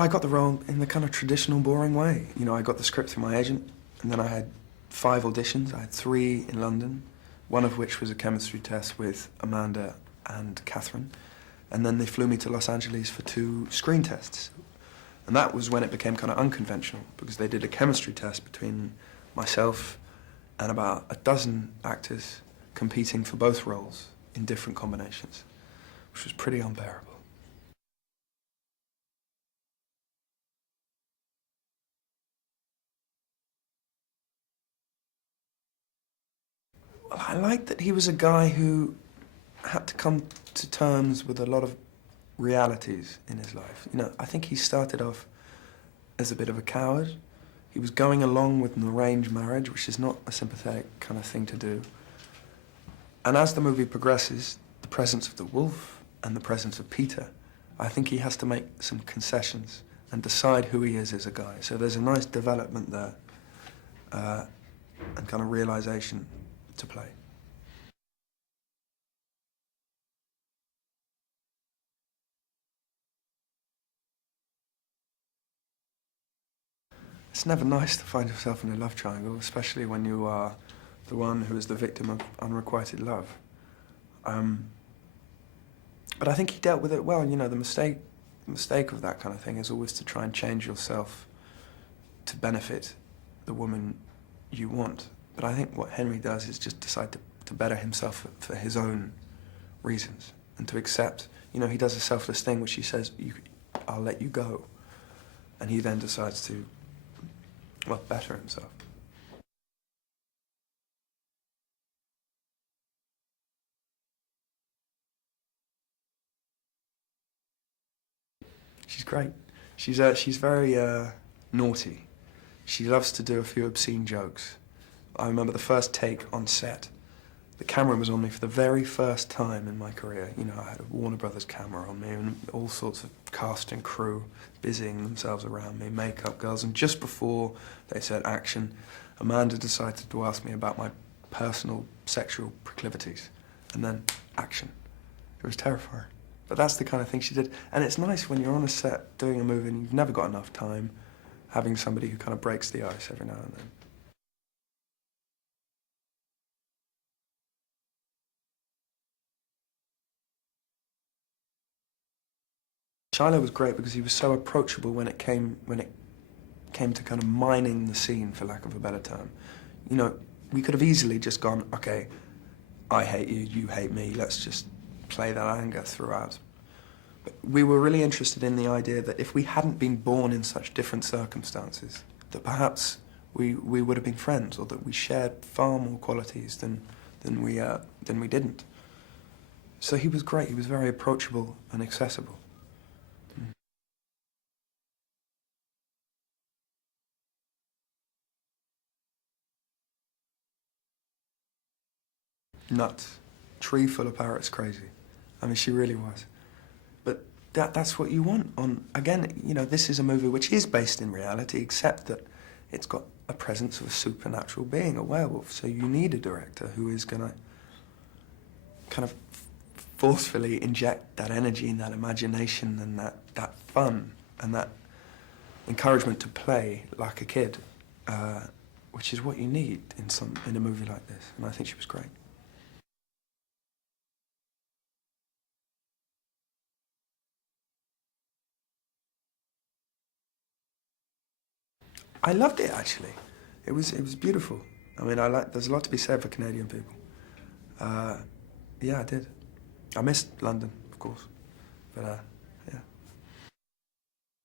Well, I got the role in the kind of traditional, boring way. You know, I got the script through my agent, and then I had 5 auditions. I had 3 in London, one of which was a chemistry test with Amanda and Catherine. And then they flew me to Los Angeles for 2 screen tests. And that was when it became kind of unconventional, because they did a chemistry test between myself and about a dozen actors competing for both roles in different combinations, which was pretty unbearable. Well, I liked that he was a guy who had to come to terms with a lot of realities in his life. You know, I think he started off as a bit of a coward. He was going along with an arranged marriage, which is not a sympathetic kind of thing to do. And as the movie progresses, the presence of the wolf and the presence of Peter, I think he has to make some concessions and decide who he is as a guy. So there's a nice development there and kind of realization to play. It's never nice to find yourself in a love triangle, especially when you are the one who is the victim of unrequited love. But I think he dealt with it well. You know, the mistake of that kind of thing is always to try and change yourself to benefit the woman you want. But I think what Henry does is just decide to better himself for his own reasons and to accept. You know, he does a selfless thing, which he says, I'll let you go. And he then decides to, well, better himself. She's great. She's very naughty. She loves to do a few obscene jokes. I remember the first take on set. The camera was on me for the very first time in my career. You know, I had a Warner Brothers camera on me and all sorts of cast and crew busying themselves around me, makeup girls. And just before they said action, Amanda decided to ask me about my personal sexual proclivities. And then action. It was terrifying. But that's the kind of thing she did. And it's nice when you're on a set doing a movie and you've never got enough time, having somebody who kind of breaks the ice every now and then. Shiloh was great because he was so approachable when it came to kind of mining the scene, for lack of a better term. You know, we could have easily just gone, okay, I hate you, you hate me, let's just play that anger throughout. But we were really interested in the idea that if we hadn't been born in such different circumstances, that perhaps we would have been friends, or that we shared far more qualities than we didn't. So he was great. He was very approachable and accessible. Nuts. Tree full of parrots, crazy. I mean, she really was. But that's what you want on, again, you know, this is a movie which is based in reality, except that it's got a presence of a supernatural being, a werewolf. So you need a director who is going to kind of forcefully inject that energy and that imagination and that fun and that encouragement to play like a kid, which is what you need in a movie like this. And I think she was great. I loved it, actually. It was beautiful. I mean, there's a lot to be said for Canadian people. Yeah, I did. I missed London, of course, but